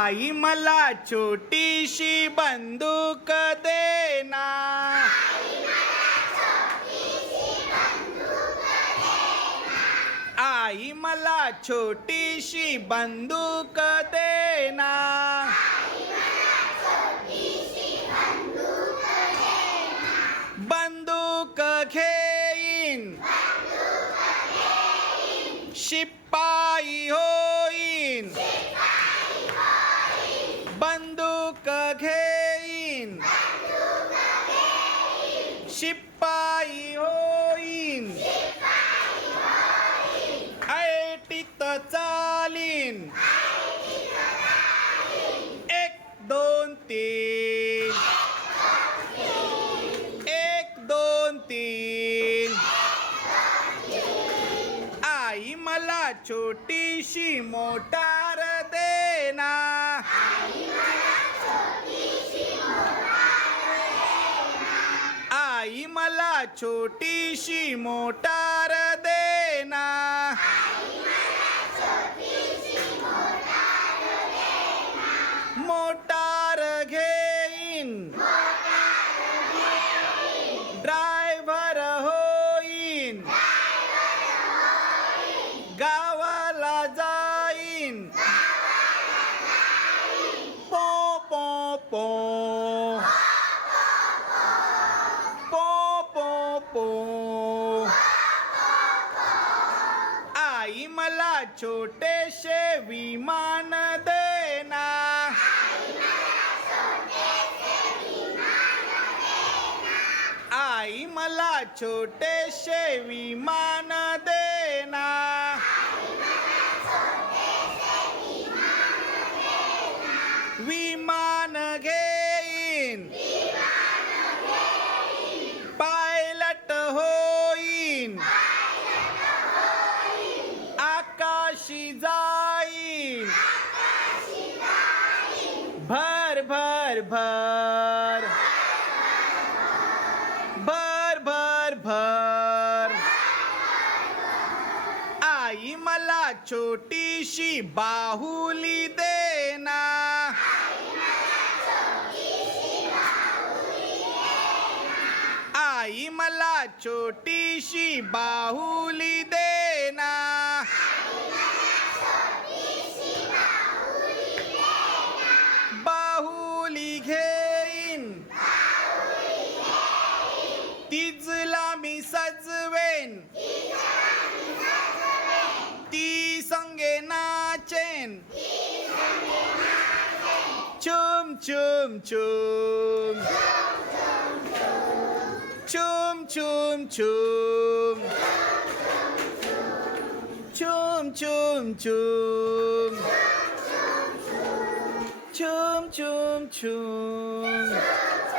आई मला छोटीशी बंदूक देना आई मला छोटीशी बंदूक देना बंदूक घेईन. शिप्पा छोटीशी मोटार देना आई मला छोटीशी मोटार देना मोट मला छोटेसे विमान देना आई मला छोटेसे विमान जाईन. भर भर भर. भर भर भर. आई मला छोटीशी बाहुली देना आई मला छोटीशी बाहुली देना সাজবেন তি সঙ্গে নাচেন চুম চুম চুম চুম চুম চুম চুম চুম চুম chum chum chum. chum.